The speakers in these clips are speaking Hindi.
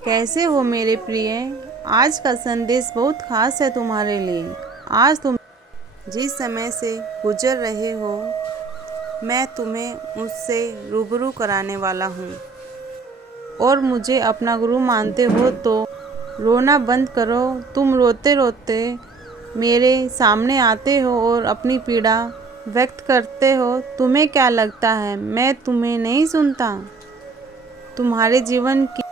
कैसे हो मेरे प्रिय। आज का संदेश बहुत खास है तुम्हारे लिए। आज तुम जिस समय से गुजर रहे हो, मैं तुम्हें उससे रूबरू कराने वाला हूँ। और मुझे अपना गुरु मानते हो तो रोना बंद करो। तुम रोते रोते मेरे सामने आते हो और अपनी पीड़ा व्यक्त करते हो। तुम्हें क्या लगता है मैं तुम्हें नहीं सुनता? तुम्हारे जीवन की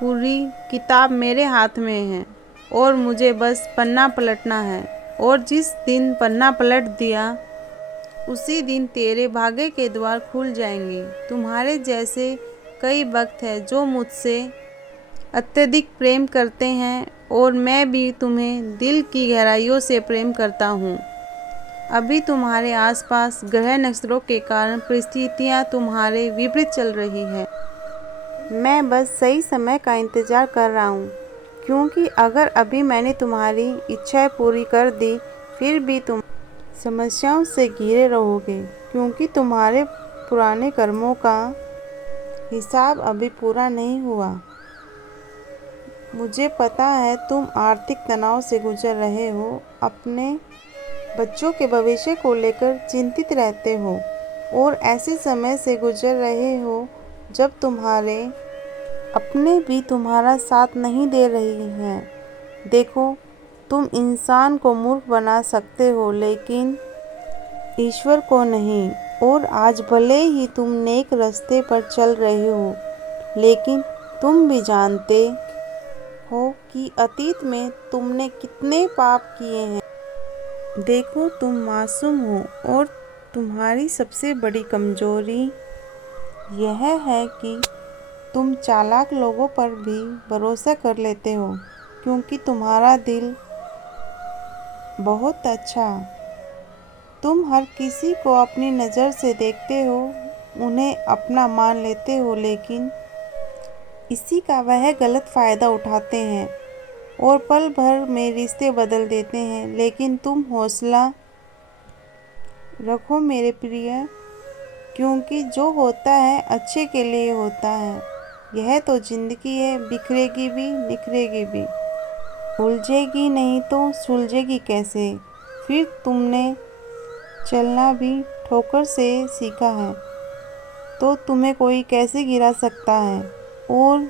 पूरी किताब मेरे हाथ में है और मुझे बस पन्ना पलटना है। और जिस दिन पन्ना पलट दिया, उसी दिन तेरे भाग्य के द्वार खुल जाएंगे। तुम्हारे जैसे कई भक्त हैं जो मुझसे अत्यधिक प्रेम करते हैं और मैं भी तुम्हें दिल की गहराइयों से प्रेम करता हूँ। अभी तुम्हारे आसपास ग्रह नक्षत्रों के कारण परिस्थितियाँ तुम्हारे विपरीत चल रही है। मैं बस सही समय का इंतज़ार कर रहा हूँ, क्योंकि अगर अभी मैंने तुम्हारी इच्छाएं पूरी कर दी, फिर भी तुम समस्याओं से घिरे रहोगे, क्योंकि तुम्हारे पुराने कर्मों का हिसाब अभी पूरा नहीं हुआ। मुझे पता है तुम आर्थिक तनाव से गुजर रहे हो, अपने बच्चों के भविष्य को लेकर चिंतित रहते हो और ऐसे समय से गुजर रहे हो जब तुम्हारे अपने भी तुम्हारा साथ नहीं दे रही हैं। देखो, तुम इंसान को मूर्ख बना सकते हो, लेकिन ईश्वर को नहीं। और आज भले ही तुम नेक रास्ते पर चल रहे हो, लेकिन तुम भी जानते हो कि अतीत में तुमने कितने पाप किए हैं। देखो, तुम मासूम हो और तुम्हारी सबसे बड़ी कमजोरी यह है कि तुम चालाक लोगों पर भी भरोसा कर लेते हो, क्योंकि तुम्हारा दिल बहुत अच्छा। तुम हर किसी को अपनी नज़र से देखते हो, उन्हें अपना मान लेते हो, लेकिन इसी का वह गलत फ़ायदा उठाते हैं और पल भर में रिश्ते बदल देते हैं। लेकिन तुम हौसला रखो मेरे प्रिय, क्योंकि जो होता है अच्छे के लिए होता है। यह तो जिंदगी है, बिखरेगी भी निखरेगी भी, उलझेगी नहीं तो सुलझेगी कैसे। फिर तुमने चलना भी ठोकर से सीखा है, तो तुम्हें कोई कैसे गिरा सकता है। और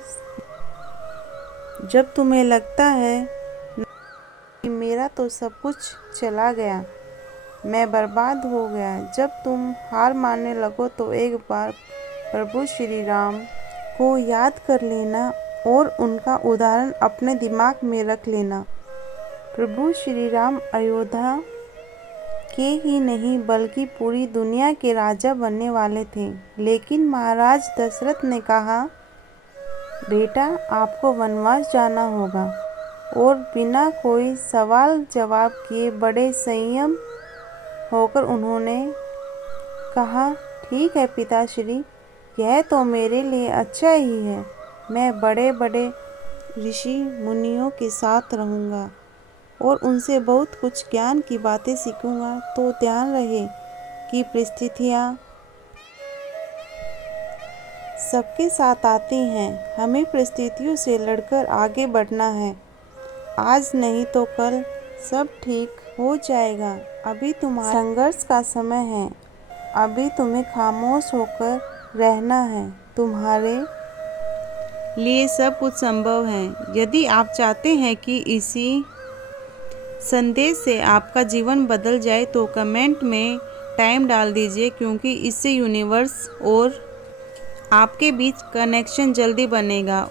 जब तुम्हें लगता है कि मेरा तो सब कुछ चला गया, मैं बर्बाद हो गया, जब तुम हार मानने लगो तो एक बार प्रभु श्री राम को याद कर लेना और उनका उदाहरण अपने दिमाग में रख लेना। प्रभु श्री राम अयोध्या के ही नहीं बल्कि पूरी दुनिया के राजा बनने वाले थे, लेकिन महाराज दशरथ ने कहा, बेटा आपको वनवास जाना होगा। और बिना कोई सवाल जवाब किए बड़े संयम होकर उन्होंने कहा, ठीक है पिताश्री, यह तो मेरे लिए अच्छा ही है। मैं बड़े बड़े ऋषि मुनियों के साथ रहूँगा और उनसे बहुत कुछ ज्ञान की बातें सीखूँगा। तो ध्यान रहे कि परिस्थितियाँ सबके साथ आती हैं, हमें परिस्थितियों से लड़कर आगे बढ़ना है। आज नहीं तो कल सब ठीक हो जाएगा। अभी तुम्हारा संघर्ष का समय है, अभी तुम्हें खामोश होकर रहना है। तुम्हारे लिए सब कुछ संभव है। यदि आप चाहते हैं कि इसी संदेश से आपका जीवन बदल जाए तो कमेंट में टाइम डाल दीजिए, क्योंकि इससे यूनिवर्स और आपके बीच कनेक्शन जल्दी बनेगा।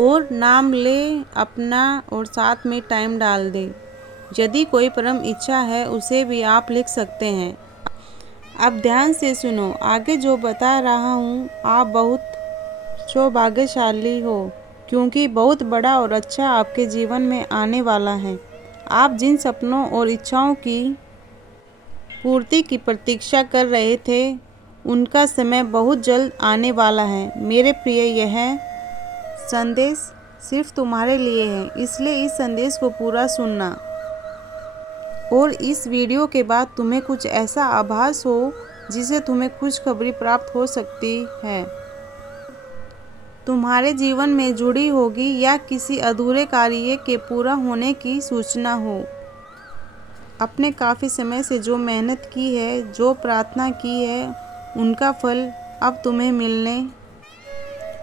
और नाम ले अपना और साथ में टाइम डाल दे। यदि कोई परम इच्छा है उसे भी आप लिख सकते हैं। अब ध्यान से सुनो, आगे जो बता रहा हूँ, आप बहुत सौभाग्यशाली हो, क्योंकि बहुत बड़ा और अच्छा आपके जीवन में आने वाला है। आप जिन सपनों और इच्छाओं की पूर्ति की प्रतीक्षा कर रहे थे, उनका समय बहुत जल्द आने वाला है। मेरे प्रिय, यह संदेश सिर्फ तुम्हारे लिए है, इसलिए इस संदेश को पूरा सुनना। और इस वीडियो के बाद तुम्हें कुछ ऐसा आभास हो जिससे तुम्हें खुशखबरी प्राप्त हो सकती है। तुम्हारे जीवन में जुड़ी होगी या किसी अधूरे कार्य के पूरा होने की सूचना हो। अपने काफ़ी समय से जो मेहनत की है, जो प्रार्थना की है, उनका फल अब तुम्हें मिलने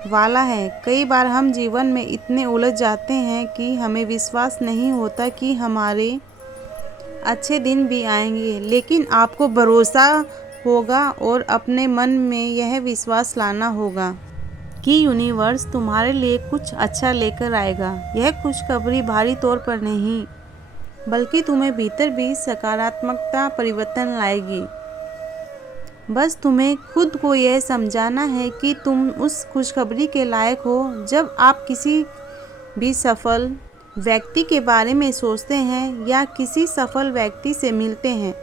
वाला है। कई बार हम जीवन में इतने उलझ जाते हैं कि हमें विश्वास नहीं होता कि हमारे अच्छे दिन भी आएंगे, लेकिन आपको भरोसा होगा और अपने मन में यह विश्वास लाना होगा कि यूनिवर्स तुम्हारे लिए कुछ अच्छा लेकर आएगा। यह खुशखबरी भारी तौर पर नहीं, बल्कि तुम्हें भीतर भी सकारात्मकता परिवर्तन लाएगी। बस तुम्हें खुद को यह समझाना है कि तुम उस खुशखबरी के लायक हो। जब आप किसी भी सफल व्यक्ति के बारे में सोचते हैं या किसी सफल व्यक्ति से मिलते हैं,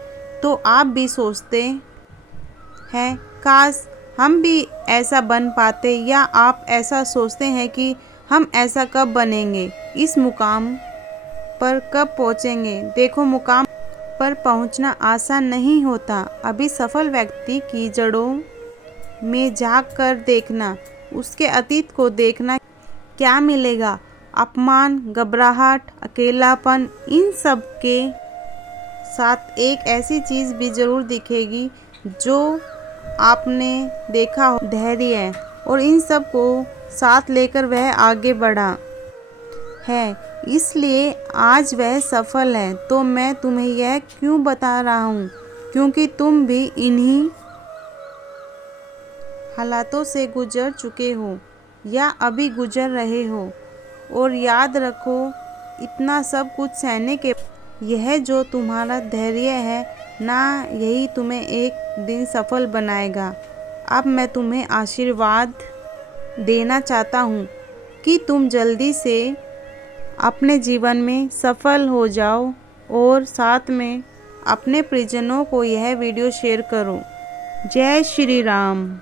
तो आप भी सोचते हैं काश हम भी ऐसा बन पाते, या आप ऐसा सोचते हैं कि हम ऐसा कब बनेंगे, इस मुकाम पर कब पहुंचेंगे। देखो, मुकाम पर पहुंचना आसान नहीं होता। अभी सफल व्यक्ति की जड़ों में झांक कर देखना, उसके अतीत को देखना, क्या मिलेगा? अपमान, घबराहट, अकेलापन, इन सब के साथ एक ऐसी चीज़ भी ज़रूर दिखेगी जो आपने देखा हो, धैर्य। और इन सब को साथ लेकर वह आगे बढ़ा है, इसलिए आज वह सफल है। तो मैं तुम्हें यह क्यों बता रहा हूँ? क्योंकि तुम भी इन्हीं हालातों से गुजर चुके हो या अभी गुजर रहे हो। और याद रखो, इतना सब कुछ सहने के यह जो तुम्हारा धैर्य है ना, यही तुम्हें एक दिन सफल बनाएगा। अब मैं तुम्हें आशीर्वाद देना चाहता हूँ कि तुम जल्दी से अपने जीवन में सफल हो जाओ और साथ में अपने परिजनों को यह वीडियो शेयर करो। जय श्री राम।